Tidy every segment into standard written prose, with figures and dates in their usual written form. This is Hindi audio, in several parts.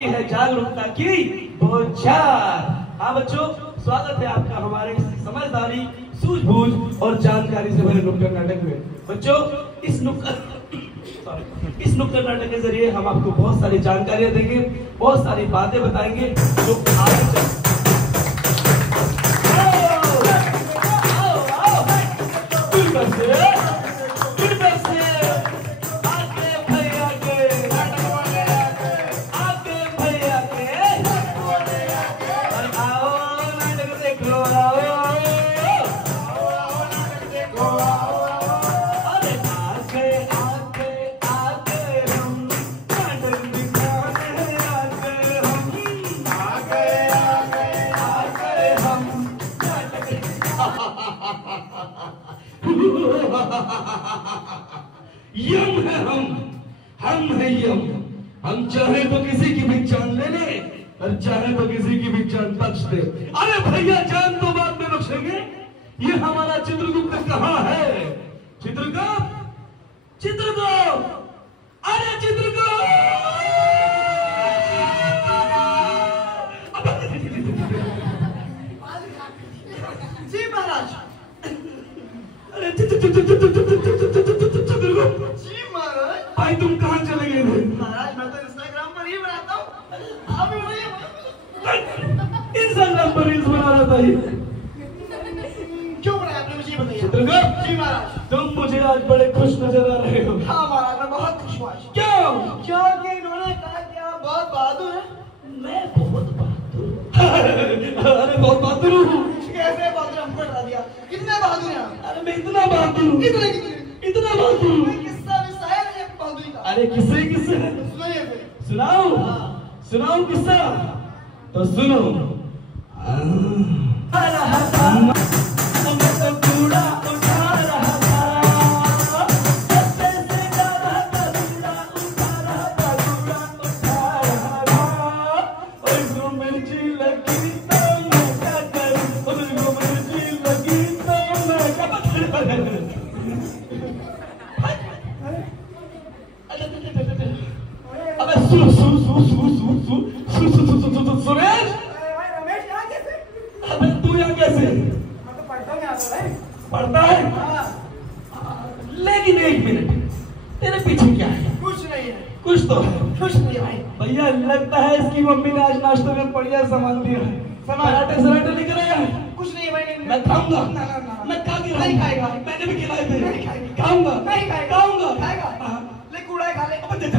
है जागरूकता की बौछार। हाँ बच्चों, स्वागत है आपका हमारे समझदारी, सूझबूझ और जानकारी से भरे नुक्कड़ नाटक में। बच्चों, इस नुक्कड़ नाटक के जरिए हम आपको बहुत सारी जानकारियां देंगे, बहुत सारी बातें बताएंगे जो आगे यम है हम है यम। हम चाहे तो किसी की भी जान ले ले और चाहे तो किसी की भी जान बख्श दे। अरे भैया, जान तो बाद में बख्शेंगे। ये हमारा चित्रगुप्त कहाँ है? चित्रगुप्त, चित्रगुप्त, अरे चित्रगुप्त! जी महाराज। अरे चित्रगुप्त जी महाराज। भाई, तुम कहाँ चले गए थे? महाराज, मैं तो इंस्टाग्राम पर ही बनाता हूँ। आप भी बनाइए। इंस्टाग्राम पर रील्स बना रहा था ये। क्यों बनाया आपने, मुझे ये बताइए। चित्रगुप्त जी महाराज। तुम मुझे आज बड़े खुश नजर आ रहे हो। हाँ महाराज, मैं बहुत खुश हूँ आज। क्यों? क्योंकि इन्होंने कहा कि आप बहुत बहादुर हैं। मैं बहुत बहादुर। अरे बहुत बहादुर हूँ। कैसे बहादुर, हमको डरा दिया। कितने बहादुर हैं आप? अरे मैं इतना बहादुर हूँ। कितने कितने? इतना बहादुर हूँ। कोई किस्सा भी शायर है आपकी बहादुरी का? अरे किससे किससे सुनाइए फिर। सुनाऊं? सुनाऊं किस्सा? तो सुनो। सुरेश, रमेश यहाँ कैसे? अबे तू यहाँ कैसे? मैं तो पढ़ता हूँ यहाँ पर। पढ़ता है? लेकिन एक मिनट, तेरे पीछे क्या है? कुछ नहीं है। कुछ तो है। कुछ नहीं है भाई। भैया, लगता है इसकी मम्मी ने आज नाश्ते में बढ़िया सामान दिया है। पराठे सराठे लेकर आया है। कुछ नहीं है भाई। नहीं, मैं खाऊंगा। ना, ना, ना। मैं खा के नहीं खाएगा। मैंने भी खिलाए थे। नहीं खाएगा। खाऊंगा। नहीं खाएगा। खाऊंगा। खाएगा। ले कूड़ा है, खा ले। अब दे दे।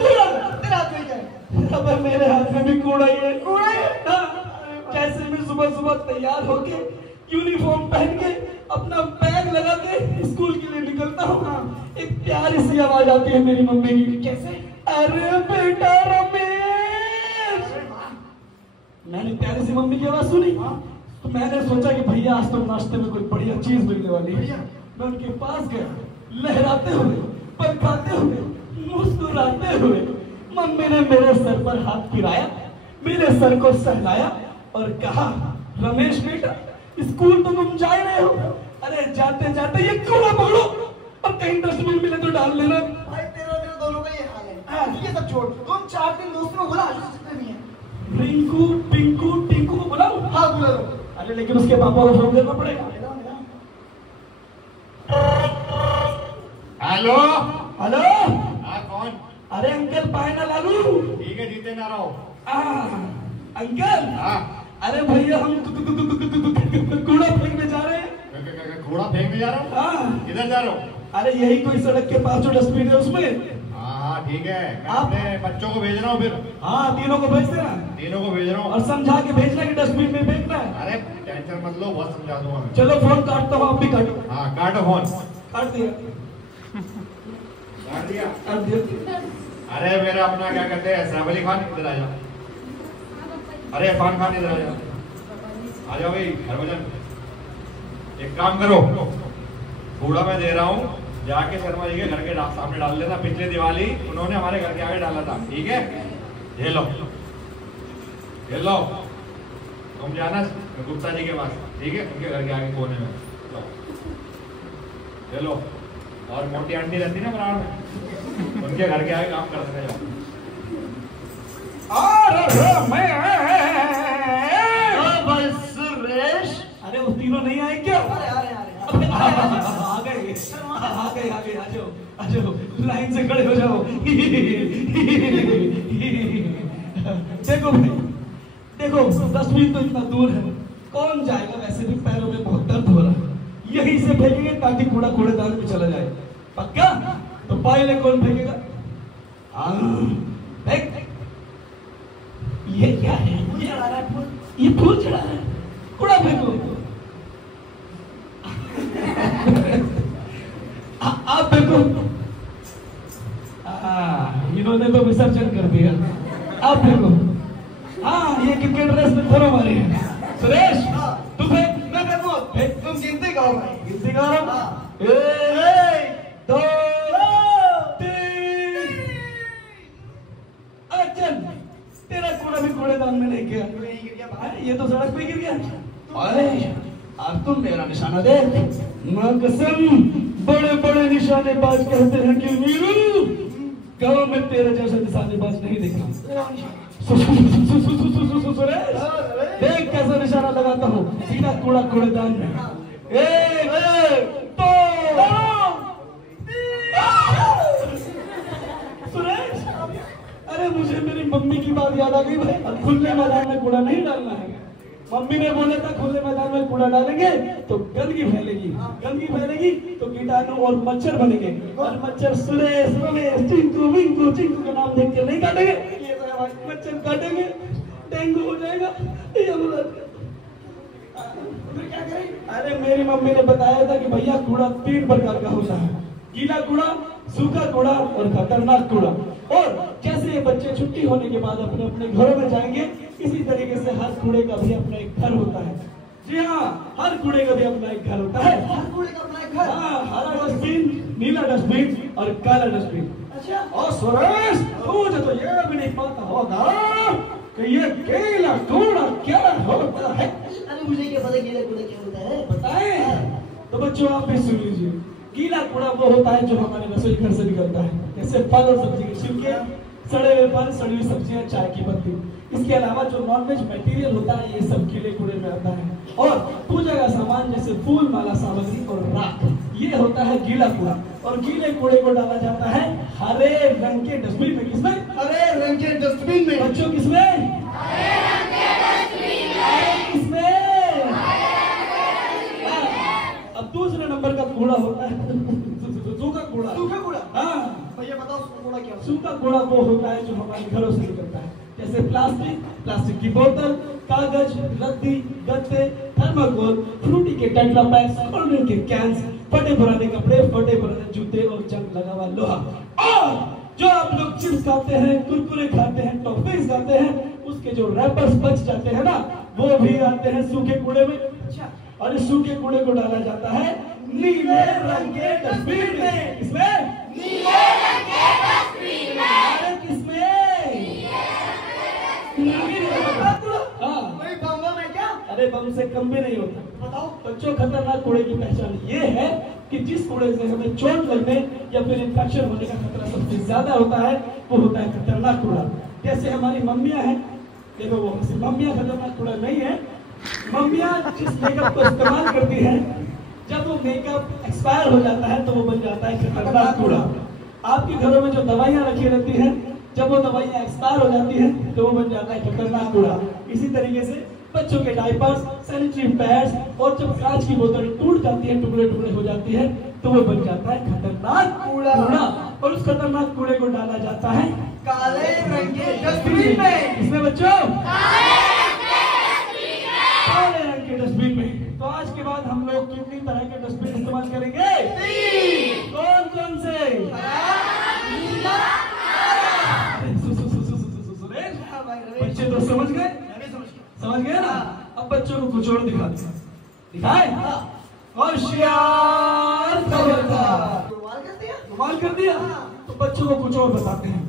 कूड़ा? तेरे हाथ में क्या है? अब मेरे हाथ में भी कूड़ा ही है। कूड़ा है? हाँ। कैसे भी सुबह सुबह तैयार होके, यूनिफॉर्म पहन के, अपना बैग लगा के स्कूल के लिए निकलता हूँ। एक प्यारी सी आवाज आती है मेरी मम्मी की। कैसे? अरे बेटा रमेश! मैंने प्यारी सी मम्मी की आवाज सुनी, तो मैंने सोचा कि भैया आज तो नाश्ते में कोई बढ़िया चीज मिलने वाली है। मैं उनके पास गया, लहराते हुए, पलकाते हुए, मुस्कुराते हुए। मम्मी ने मेरे सर पर हाथ फिराया, मेरे सर को सहलाया और कहा, रमेश बेटा, स्कूल तो तुम जा रहे हो। अरे जाते जाते ये कूड़ा पकड़ो और कहीं डस्टबिन मिले तो डाल लेना। भाई, तेरा और मेरा दोनों का ये हाल है। ये सब छोड़, तुम 4 दिन दोस्तों को बुला, जो सकते नहीं है। रिंकू, पिंकू, टिंकू को बुलाओ। हाँ, बुला लो। अरे लेकिन उसके पापा को फोन करना पड़ेगा। हेलो। हेलो। हाँ, कौन? अरे अंकल, पाए ना लालू। ठीक है, जीते ना रहो। अंकल। हाँ। अरे भैया, हम कूड़ा फेंकने जा रहे हैं। कूड़ा फेंकने जा रहा हूँ? हाँ। किधर जा रहा हूँ? अरे यही कोई सड़क के पास जो डस्टबिन है उसमें। हाँ ठीक है, मैं आप- अपने बच्चों को भेज रहा हूँ फिर। हाँ, तीनों को भेज देना तीनों को भेज रहा हूँ। और समझा के भेजना कि डस्टबिन में फेंकना है। अरे टेंशन मत लो, बहुत समझा दूंगा मैं। चलो फोन काटता हूँ, आप भी काटो। हाँ, काटो फोन। काट दिया। काट दिया। काट दिया। अरे मेरा अपना क्या कहते हैं, सैफ अली खान, इधर आ जाओ। अरे इरफान खान, इधर आ जाओ। आ जाओ भाई, हरभजन। एक काम करो, कूड़ा मैं दे रहा हूँ, जाके शर्मा जी के घर के सामने डाल देना। पिछले दिवाली उन्होंने हमारे घर के आगे डाला था, ठीक है? ये लो, ये लो। तुम जाना गुप्ता जी के पास, ठीक है? उनके घर के आगे कोने में लो, ये लो। और मोटी आंटी रहती ना बराबर में, उनके घर के आगे काम करते जाओ। मैं भाई सुरेश, अरे वो तीनों नहीं आए क्या? अरे अरे अबे, आ गए आ जाओ आ जाओ, लाइन से खड़े हो जाओ। देखो भाई, देखो डस्टबिन तो इतना दूर है, कौन जाएगा? वैसे भी पैरों में बहुत दर्द हो रहा है, यहीं से फेंकेंगे ताकि कूड़ा कूड़ेदान में चला जाए। पक्का? तो पहले कौन फेंकेगा? फेंक। ये क्या है? फूल चढ़ा रहा है, फूल। ये फूल चढ़ा रहा है, कूड़ा फेंको। आप देखो, इन्होंने तो विसर्जन कर दिया। आप देखो, हाँ ये क्रिकेट रेस में थोड़ा मारे हैं। सुरेश तू फेंक। मैं फेंकूं? तुम गिनती गाओ भाई। गिनती गा रहा हूं। हाँ। 1 2 3। चल, तेरा कूड़ा भी कूड़ेदान में नहीं गया। नहीं गिर गया भाई। ये तो सड़क पे गिर गया। अरे अब तुम मेरा निशाना देख। मां कसम, बड़े बड़े निशानेबाज कहते हैं कि वीरू, गांव में तेरे जैसा निशानेबाज नहीं देखा। सुरेश देख कैसा निशाना लगाता हूँ, सीधा कूड़ा कूड़ेदान में। 1 2 सुरेश, अरे मुझे मेरी मम्मी की बात याद आ गई भाई। अब खुले मैदान में कूड़ा नहीं डालना है। मम्मी ने बोला था खुले मैदान में कूड़ा डालेंगे तो गंदगी फैलेगी, गंदगी फैलेगी तो कीटाणु और मच्छर बनेंगे, और मच्छर सुरेश रमेश चिंटू विंकू चिंटू का नाम देख के नहीं काटेंगे। ये तो है भाई, मच्छर काटेंगे डेंगू हो जाएगा। ये बोला फिर क्या करें? अरे मेरी मम्मी ने बताया था कि भैया कूड़ा 3 प्रकार का होता है, गीला कूड़ा, सूखा कूड़ा और खतरनाक कूड़ा। और जैसे ये बच्चे छुट्टी होने के बाद अपने अपने घरों में जाएंगे, इसी तरीके से हर कूड़े का भी अपना एक घर होता है। जी हाँ, हर कूड़े का भी अपना एक घर होता है। हर कूड़े का अपना एक घर। हाँ, हरा डस्टबिन, नीला डस्टबिन और काला डस्टबिन। अच्छा। और सुरेश तुझे तो ये भी नहीं पता होगा कि ये गीला कूड़ा क्या होता है। अरे मुझे क्या पता गीला कूड़ा क्या होता है? बताएं? तो बच्चों आप भी सुन लीजिए। गीला कूड़ा वो होता है जो हमारे रसोई घर से निकलता है, जैसे फल और सब्जी के छिलके, सड़े हुए फल, सड़ी हुई सब्जियां, चाय की पत्ती। इसके अलावा जो नॉनवेज मटेरियल होता है ये सब गीले कूड़े में आता है। और पूजा का सामान जैसे फूल, माला, सामग्री और राख, ये होता है गीला कूड़ा। और गीले कूड़े को डाला जाता है हरे रंग के डस्टबिन में। किसमें? हरे रंग के डस्टबिन में। बच्चों किसमें? किसमें? अब दूसरे नंबर का कूड़ा होता है सूखा कूड़ा। सूखा कूड़ा? हाँ भैया बताओ सूखा कूड़ा क्या होता है? सूखा कूड़ा वो होता है जो हमारे घरों से निकलता है, जैसे प्लास्टिक, प्लास्टिक की बोतल, कागज, रद्दी, गत्ते, थर्माकोल, फ्रूटी के टेट्रा पैक्स, कोल्ड ड्रिंक के कैंस, फटे पुराने कपड़े, फटे पुराने जूते और जंग लगा हुआ लोहा। और जो आप लोग चिप्स खाते हैं, कुरकुरे खाते हैं, टॉफीज खाते हैं, उसके जो रैपर्स बच जाते हैं ना, वो भी आते हैं सूखे कूड़े में। अच्छा। और इस सूखे कूड़े को डाला जाता है नीले रंग के डस्टबिन में। किसमें? नीले रंग के डस्टबिन में। अरे किसमें? नीले रंग का कूड़ा। हाँ। भाई बम है क्या? अरे बम से कम भी नहीं होता। बताओ। बच्चों, खतरनाक कूड़े की पहचान ये है कि जिस कूड़े से हमें चोट लगने या फिर इन्फेक्शन होने का खतरा सबसे ज्यादा होता है, वो होता है खतरनाक कूड़ा। जैसे हमारी मम्मियां हैं, देखो वो मम्मियां खतरनाक कूड़ा नहीं है। मम्मियां जिस मेकअप को इस्तेमाल करती हैं, जब वो मेकअप एक्सपायर हो जाता है तो वो बन जाता है खतरनाक कूड़ा। आपके घरों में जो दवाइयां रखी रहती हैं, जब वो दवाइयां एक्सपायर हो जाती हैं तो वो बन जाता है खतरनाक कूड़ा। इसी तरीके से बच्चों के डायपर्स, सैनिटरी पैड्स और जब कांच की बोतल टूट जाती है, टुकड़े टुकड़े हो जाती है, तो वो बन जाता है खतरनाक कूड़ा। और उस खतरनाक कूड़े को डाला जाता है काले रंग के डस्टबिन में। इसमें बच्चों काले रंग के डस्टबिन में। काले रंग के डस्टबिन में। तो आज के बाद हम लोग कितनी तरह के डस्टबिन इस्तेमाल करेंगे? 3। कौन कौन से? नीला, सुरेश, हाँ भाई रमेश। बच्चे तो समझ गए? रमेश समझ गया। समझ गए ना? अब बच्चों को कुछ और दिखाते हैं। दिखाए? हाँ। होशियार खबरदार। कमाल कर दिया। कमाल कर दिया। तो बच्चों को कुछ और बताते हैं।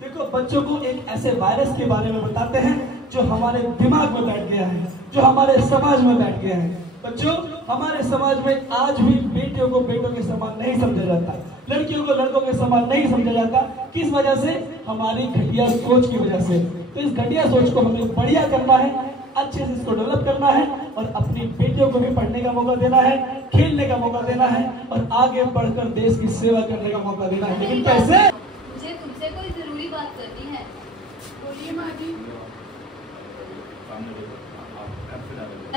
देखो, बच्चों को एक ऐसे वायरस के बारे में बताते हैं जो हमारे दिमाग में बैठ गया है, जो हमारे समाज में बैठ गया है। बच्चों, हमारे समाज में आज भी बेटियों को बेटों के समान नहीं समझा जाता। लड़कियों को लड़कों के समान नहीं समझा जाता। किस वजह से? हमारी घटिया सोच की वजह से। तो इस घटिया सोच को हमें बढ़िया करना है, अच्छे से इसको डेवलप करना है और अपनी बेटियों को भी पढ़ने का मौका देना है, खेलने का मौका देना है और आगे बढ़कर देश की सेवा करने का मौका देना है। लेकिन कैसे? मुझे तुमसे कोई जरूरी बात करनी है। बोलिए माँ जी।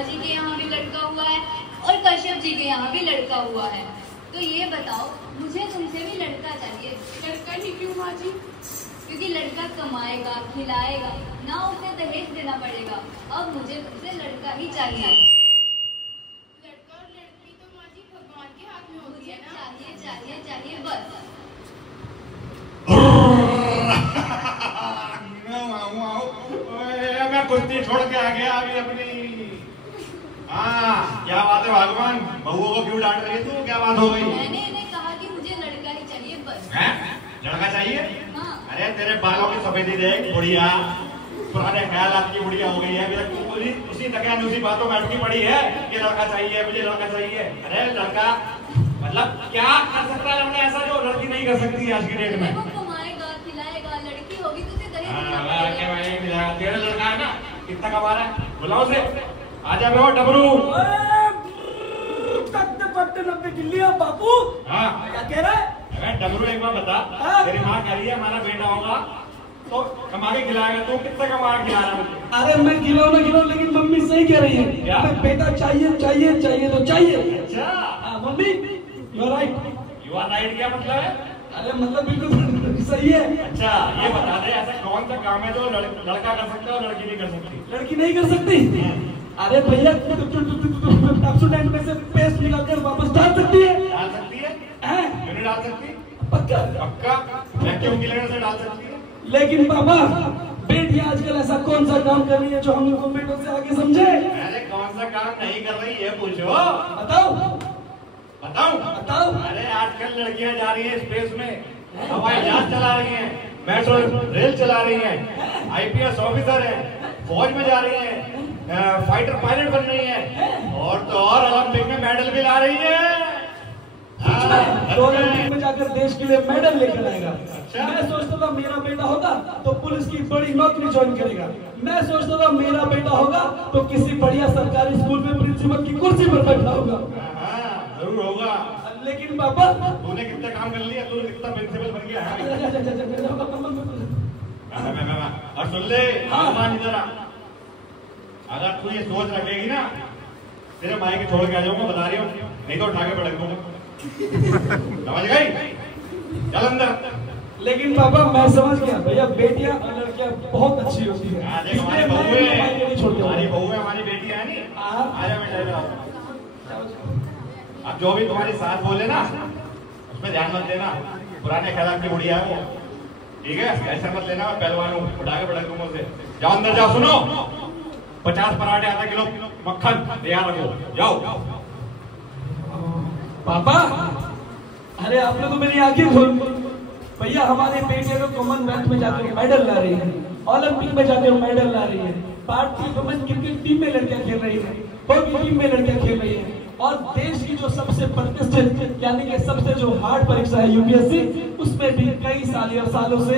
जी के यहाँ भी लड़का हुआ है और कश्यप जी के यहाँ भी लड़का हुआ है, तो ये बताओ मुझे तुमसे भी लड़का चाहिए। लड़का ही क्यों माँ जी? क्योंकि लड़का कमाएगा, खिलाएगा, ना उसे दहेज देना पड़ेगा। अब मुझे तुमसे लड़का ही चाहिए। लड़का और लड़की तो माँ जी भगवान के हाथ में होती मुझे है ना। चाहिए चाहिए चाहिए बस। मैं कुश्ती छोड़ के आ गया अभी अपनी। हाँ, क्या बात है भगवान, बहुओं को क्यों डांट रही है तू? क्या बात हो गई? मैंने इन्हें कहा कि मुझे लड़का ही चाहिए बस। हैं? लड़का चाहिए? हाँ। अरे तेरे बालों की सफेदी देख बुढ़िया, पुराने ख्यालात की बुढ़िया हो गई है। अभी तक उसी तक उसी बातों में अटकी पड़ी है कि लड़का चाहिए, मुझे लड़का चाहिए। अरे लड़का मतलब क्या कर सकता है लड़का ऐसा जो लड़की नहीं कर सकती है आज की डेट में? वो कमाएगा, खिलाएगा, लड़की होगी तो उसे दहेज देना हाँ, पड़ेगा। तेरा लड़का है ना, कितना कमा रहा है? बुलाओ उसे, आजा बे वो डबरू। बापू हाँ, क्या कह रहा है? अरे डबरू एक बार बता, हाँ? तेरी माँ कह रही है हमारा बेटा होगा तो कमा के खिलाएगा, तू कितना कमा के खिला रहा है? अरे मैं खिलाऊं ना खिलाऊं, लेकिन मम्मी सही कह रही है। क्या? हमें बेटा चाहिए चाहिए चाहिए तो चाहिए। अच्छा, हाँ mummy, you are right. You are right क्या मतलब है? अरे मतलब बिल्कुल सही है। अच्छा, ये बता दे ऐसा कौन सा काम है जो लड़का कर सकता है और लड़की नहीं कर सकती? लड़की नहीं कर सकती? अरे भैया एब्सोडेंट में से पेस्ट निकालकर वापस डाल सकती है। डाल सकती है? हैं? क्यों नहीं डाल सकती? पक्का? पक्का वैक्यूम क्लीनर से डाल सकती है। लेकिन पापा, बेटियां आजकल ऐसा कौन सा काम कर रही है जो हम लोग को बेटों से आगे समझे? अरे कौन सा काम नहीं कर रही है पूछो। बताओ बताऊं? बताओ। अरे आजकल लड़कियां जा रही हैं स्पेस में, हवाई जहाज चला रही हैं, मेट्रो रेल चला रही हैं, आईपीएस ऑफिसर हैं, फौज में जा रही हैं, फाइटर पायलट बन रही हैं और तो और ओलंपिक में मेडल भी ला रही हैं। तो ओलंपिक में जाकर देश के लिए मेडल लेकर आएगा। अच्छा। मैं सोचता था मेरा बेटा होगा तो पुलिस की बड़ी नौकरी ज्वाइन करेगा। मैं सोचता था मेरा बेटा होगा तो किसी बढ़िया सरकारी स्कूल में प्रिंसिपल की कुर्सी पर बैठा होगा। हाँ, जरूर होगा। लेकिन पापा, तूने कितना काम कर लिया, तूने कितना प्रिंसिपल बन गया है? और सुन ले, मान इधर आ। अगर तू ये सोच रखेगी ना, तेरे भाई के छोड़ के आ जाऊंगा, बता रही हूँ, नहीं तो उठा के पटक दूंगा। समझ गई? चल अंदर। लेकिन पापा मैं समझ गया भैया, बेटियां और लड़कियां बहुत अच्छी होती है। हाँ, देख हमारी बहू है, हमारी है। बहू है, हमारी बेटी है नहीं। हाँ। आजा बेटा इधर। अब जो भी तुम्हारी सास बोले ना, उसमें ध्यान मत देना, पुराने ख्याल की बुढ़िया है वो, ठीक है? ऐसा मत लेना, मैं पहलवान हूँ, उठा के पटक दूंगा उसे। जाओ अंदर जाओ, सुनो, 50 पराठे, आधा किलो मक्खन तैयार रखो, जाओ। पापा, अरे आपने तो मेरी आंखें खोल दी। भैया हमारे बेटे को कॉमनवेल्थ में जाकर मेडल ला रही है, ओलंपिक में जाकर मेडल ला रही है, भारतीय वुमेन क्रिकेट टीम में लड़कियां खेल रही है, हॉकी टीम में लड़कियां खेल रही है और देश की जो सबसे प्रतिष्ठित यानी कि सबसे जो हार्ड परीक्षा है यूपीएससी, उसमें भी कई सालों से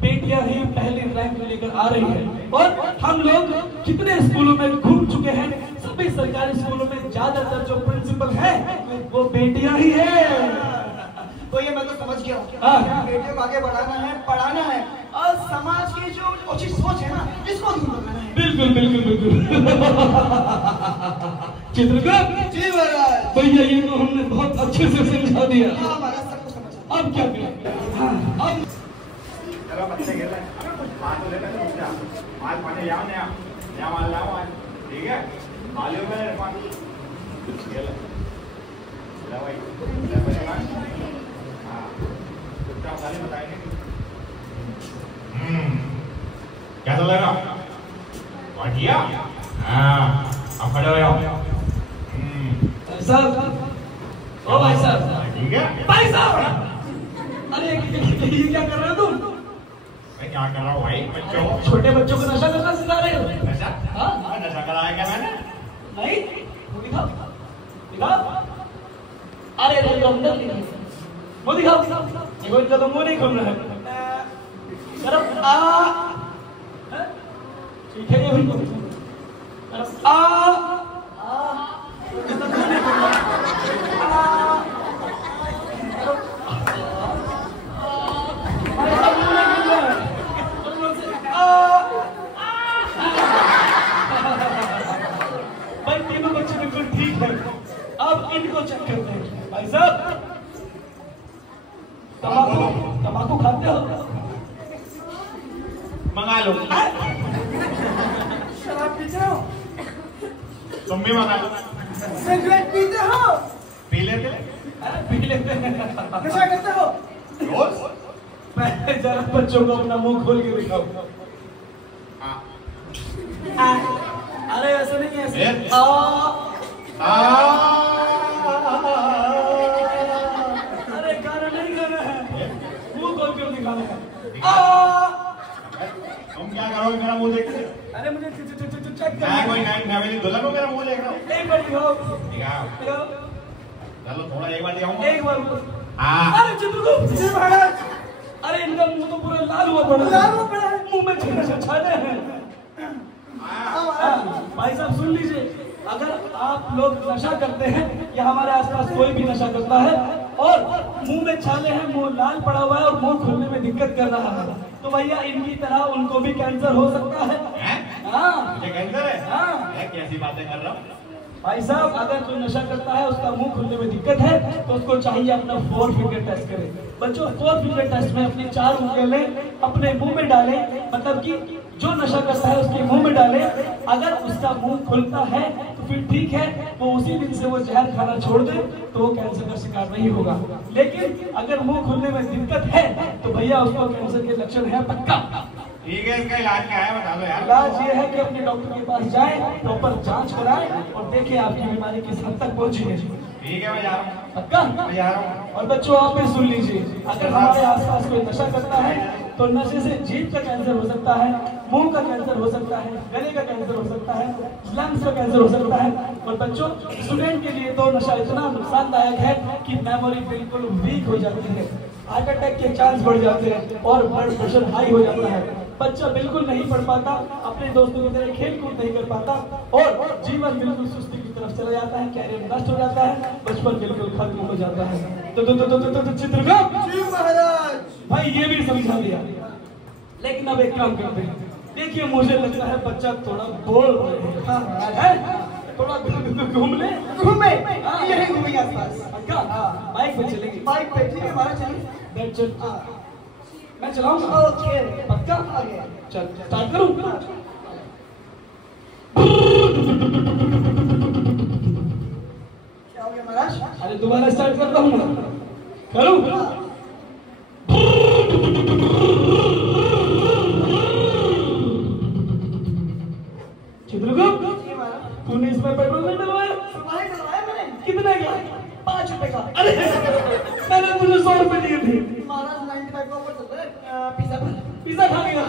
बेटियां ही पहली रैंक लेकर आ रही है। और हम लोग कितने स्कूलों में घूम चुके हैं, सभी सरकारी स्कूलों में ज्यादातर जो प्रिंसिपल है वो बेटियां ही है। तो ये मैं तो समझ गया हूँ। हाँ। बेटियों को आगे बढ़ाना है, पढ़ाना है और समाज की जो उचित सोच है ना, इसको दूर करना है। बिल्कुल बिल्कुल बिल्कुल। चित्रगुप्त जी महाराज। भैया ये तो हमने बहुत अच्छे से समझा दिया। हाँ महाराज, सबको समझ। अब क्या करें? हाँ, अब चलो बच्चे खेल रहे हैं, माल तो ले ले, माल पानी जाओ, नया माल लाओ आज, ठीक है? मालियों में पानी खेल ले भाई, ले बचेगा। हाँ, चुपचाप सारी बताएंगे। क्या चल रहा है? बढ़िया। हाँ, अब खड़े हो जाओ। साहब, ओ भाई साहब, ठीक है? भाई साहब, अरे ये क्या कर रहे हो तुम? मैं क्या कर रहा हूँ भाई? बच्चों, छोटे बच्चों को नशा करना सिखा रहे हो? नशा? हाँ? नशा कराया क्या मैंने? नहीं? वो दिखाओ, दिखाओ। अरे अंदर नहीं, वो दिखाओ। एक बार कदम मुंह नहीं खोल रहा है। तरफ आ, ठीक है ये भी तरफ आ, भाई तीनों बच्चे बिल्कुल ठीक है। अब इनको चेक करते हैं। भाई साहब तंबाकू खाते हो? मंगा लो। शराब पीते हो? तुम भी मंगा लो। सिगरेट पीते हो? पी लेते? पी लेते हैं। नशा करते हो? रोज? पहले जरा बच्चों को अपना मुंह खोल के दिखाओ। अरे ऐसे नहीं है ऐसे। अरे गाना नहीं गाना है, मुंह खोल के दिखाना है। तुम क्या करोगे मेरा मुंह देख के? अरे मुझे चेक मैं कोई नई दुल्हन को मेरा मुंह देख रहा हूँ? एक बार दिखाओ। दिखाओ। चलो थोड़ा एक बार दिखाऊंगा। एक बार। हाँ। अरे चित्रगुप्त जी महाराज, अरे इनका मुंह तो पूरा लाल हुआ पड़ा है। लाल हुआ पड़ा है। मुंह में छाले हैं। भाई साहब सुन लीजिए, अगर आप लोग नशा करते हैं या हमारे आसपास कोई भी नशा करता है और मुंह में छाले हैं, मुंह लाल पड़ा हुआ है और मुंह खुलने में दिक्कत कर रहा है, तो भैया इनकी तरह उनको भी कैंसर हो सकता है। हाँ मुझे कैंसर है? हाँ। मैं कैसी बातें कर रहा हूँ? भाई साहब अगर कोई नशा करता है, उसका मुंह खुलने में दिक्कत है, तो उसको चाहिए अपना 4 फिंगर टेस्ट करें। बच्चों 4 फिंगर टेस्ट में अपनी 4 उंगलियां अपने मुंह में डालें, मतलब कि जो नशा करता है उसके मुंह में डालें। अगर उसका मुंह खुलता है तो फिर ठीक है, वो उसी दिन से वो जहर खाना छोड़ दे तो वो कैंसर का शिकार नहीं होगा। लेकिन अगर मुंह खुलने में दिक्कत है तो भैया उसको कैंसर के लक्षण है पक्का। ठीक है, इसका इलाज क्या है बता दो यार। इलाज ये है कि अपने डॉक्टर के पास जाएं, प्रॉपर जांच कराएं और देखें आपकी बीमारी किस हद तक पहुंची है। ठीक है, मैं जा रहा हूँ। पक्का? मैं जा रहा हूँ। और बच्चों आप भी सुन लीजिए, अगर हमारे आसपास कोई नशा करता है तो नशे से जीभ का कैंसर हो सकता है, मुंह का कैंसर हो सकता है, गले का कैंसर हो सकता है, लंग्स का कैंसर हो सकता है। और बच्चों स्टूडेंट के लिए तो नशा इतना नुकसानदायक है कि मेमोरी बिल्कुल वीक हो जाती है, हार्ट अटैक के चांस बढ़ जाते हैं और ब्लड प्रेशर हाई हो जाता है। बच्चा बिल्कुल नहीं पढ़ पाता, अपने दोस्तों की तरह खेल कूद नहीं कर पाता और जीवन बिल्कुल सुस्ती की तरफ चला जाता है, कैरियर नष्ट हो जाता है, बचपन बिल्कुल खत्म हो जाता है। तो चित्रगुप्त जी महाराज। भाई ये भी समझा दिया, लेकिन अब एक काम करते हैं। देखिए मुझे लगता है बच्चा थोड़ा बोर हो रहा है, थोड़ा घूम ले। घूमे यही घूमेंगे आसपास। पक्का? बाइक पे चलेंगे। बाइक पे ठीक है हमारा चलिए। बैठ चल। मैं चलाऊंगा। ओके पक्का? आगे चल स्टार्ट करूं? क्या हो गया महाराज? अरे दोबारा स्टार्ट करता हूँ ना, करूं? चित्रगुप्त जी महाराज। तूने इसमें पेट्रोल नहीं डलवाया? सुबह ही डलवाया मैंने। कितना का? 5 रुपए का। अरे मैंने तुझे 100 रुपए दिए थे। महाराज 95 का ऑफर चल रहा है पिज्जा पर। पिज्जा खा लिया।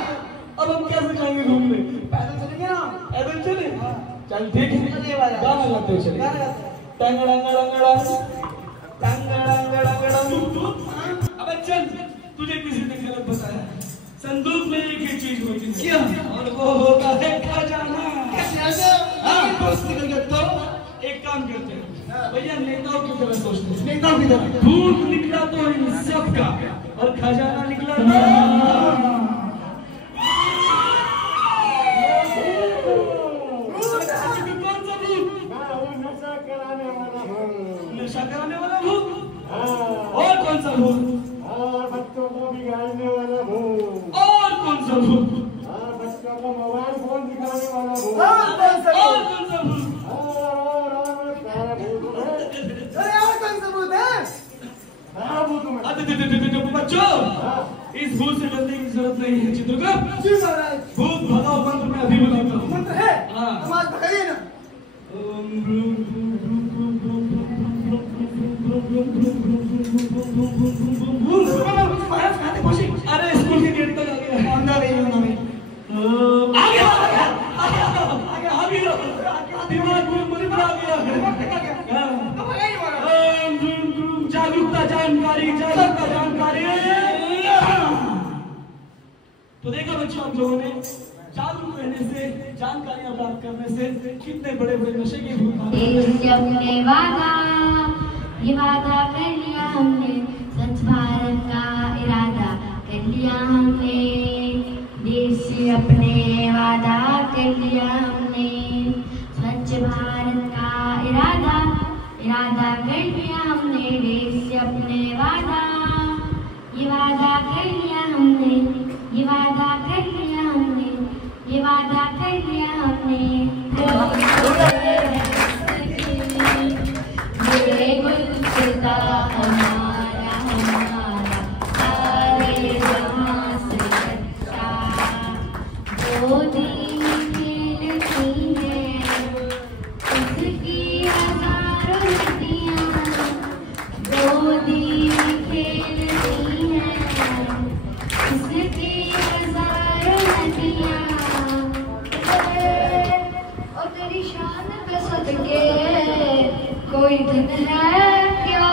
अब हम कैसे जाएंगे घूमने? पैदल चलेंगे ना। पैदल चले? चल ठीक है, चलिए महाराज। गाना गाते हुए चले। गाना गाते हैं। अबे चल, तुझे किसी ने गलत बताया। संदूक में एक ही चीज होती है क्या? और वो होता है खजाना। हाँ, दोस्त निकल गया तो एक काम करते हैं भैया, नेताओं की तरह सोचते हैं। नेताओं की तरह। भूत निकला तो इन सब का और खजाना निकला तो कौन सा भूत? नशा कराने वाला भूत। और कौन सा भूत? और बच्चों को बिगाड़ने वाला भूत। और कौन सा भूत? और बच्चों को मोबाइल फोन दिखाने वाला भूत। और कौन सा और भूत? कौन सा भूत? और सारा भूत है। अरे और कौन सा भूत है? सारा भूत में। बच्चों, इस भूत से डरने की जरूरत नहीं है। चित्रगुप्त, जी महाराज। भूत भगाओ मंत्र में अभी बुलाता हूँ। मंत्र है? हाँ। तुम आज भगाइए ना। ओम भ्रूम भ्रूम भ्रूम भ्रूम भ्रूम भ्रूम भ्रूम भ्रूम। महाराज कहाँ थे खुशी? अरे स्कूल के गेट तक आ गया है। अंदर नहीं अंदर नहीं। आ गया आ गया आ गया आ गया, दिमाग में मंत्र आ गया है। तो भगाइए महाराज। ओम भ्रूम भ्रूम, जागरूकता जानकारी सबका जानकारी। तो देखा बच्चों हम लोगों ने जागरूक रहने से, जानकारियां प्राप्त करने से कितने बड़े बड़े नशे के हमने ये वादा कर लिया हमने, स्वच्छ भारत का इरादा कर लिया हमने, देश से अपने वादा कर लिया हमने, स्वच्छ भारत का इरादा कर लिया हमने, देश से अपने वादा, ये वादा कर लिया हमने, ये वादा कर लिया हमने, ये वादा कर लिया हमने। ये गुलदस्ता हमारा हमारा सारे जहां से अच्छा, वो दिन खेलती है उसकी हजारों नदियां, वो दिन खेलती है उसकी हजारों नदियां, और तेरी शान पे सदके कोई दिन है क्या,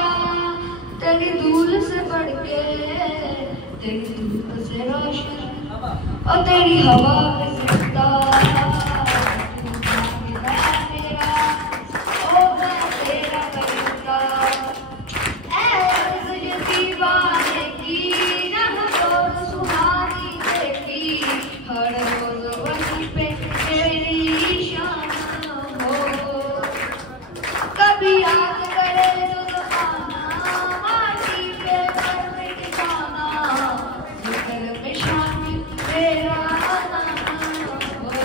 तेरी धूल से बढ़ के, तेरी धूप से रोशन, और तेरी हवा पे जिंदा मेरा, ओ मैं तेरा बंदा, ऐसे ये दीवाने की ना तो सुहानी देखी, हर रोज वहीं पे तेरी शान हो, कभी याद करे जो ज़माना, माटी पे पर मिट जाना, जिगर में शामिल तेरा नाम हो,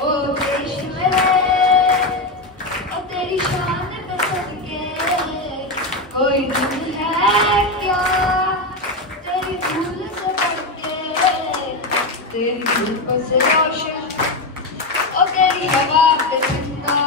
ओ देश मेरे, ओ तेरी शान पे सदके कोई दिन है क्या, तेरी धूल से बढ़ के, तेरी धूप से रोशन, ओ तेरी हवा पे जिंदा